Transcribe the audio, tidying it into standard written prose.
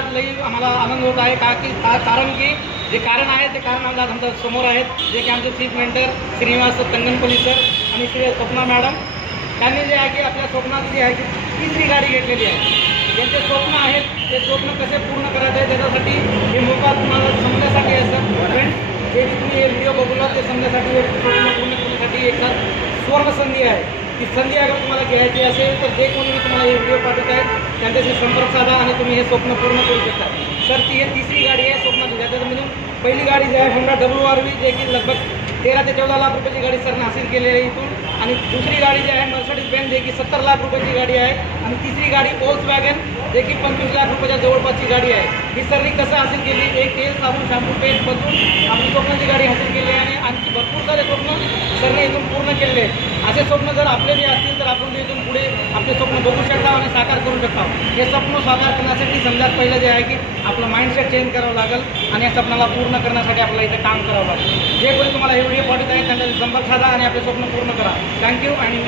आज लई आम्हाला आनंद होत आहे कारण की जे कारण आहे ते कारण आम्हाला आमच्या समोर आहेत, जे की आमचे चीफ मेंटर श्रीनिवास तंगनपल्ली सर आणि श्री स्वप्ना मॅडम. त्यांनी जे आहे की आपल्या स्वप्नात जी आहे की तिसरी गाडी घेतलेली आहे. ज्यांचे स्वप्न आहेत ते स्वप्न कसे पूर्ण करायचे आहे त्याच्यासाठी हे मोका तुम्हाला समजण्यासाठी असतं. फ्रेंड्स, जे की तुम्ही हे व्हिडिओ बघूला ते समजण्यासाठी हे स्वप्न पूर्ण करण्यासाठी एक सुवर्ण संधी आहे. ती संधी अगर तुम्हाला घ्यायची असेल तर जे कोणी तुम्हाला हे व्हिडिओ पाठवत आहेत त्यांच्याशी संपर्क साधा आणि तुम्ही हे स्वप्न पूर्ण करू शकता. सर ती हे तिसरी गाडी आहे स्वप्नात. त्याच्यामधून पहिली गाडी जी आहे होंडा WRV जे की लगभग 13 ते 14 लाख रुपयाची गाडी सरने हासिल केलेली आहे इथून. आणि दुसरी गाडी जी आहे मर्सिडीज बेंझ जे की 70 लाख रुपयाची गाडी आहे. आणि तिसरी गाडी Volkswagen जे की 25 लाख रुपयाच्या जवळपासची गाडी आहे. ही सरनी कसं हासिल केली, एक तेल साबण शॅम्पू पेस्ट बदलून आपली स्वप्नाची गाडी हासिल केली आहे. आणि आणखी भरपूर सारे स्वप्न सरने इथून पूर्ण केलेले आहेत. असे स्वप्न जर आपले बी असतील तर आपण इथून पुढे आपले स्वप्न बघू शकता आणि साकार करू शकता. हे स्वप्न साकार करण्यासाठी समजात पहिलं जे आहे की आपलं माइंडसेट चेंज करावं लागेल आणि या स्वप्नाला पूर्ण करण्यासाठी आपल्याला इथे काम करावं लागेल. जे कोणी तुम्हाला हे व्हिडिओ पाठवत आहे त्यांच्याशी संपर्क साधा आणि आपले स्वप्न पूर्ण करा. थँक्यू आणि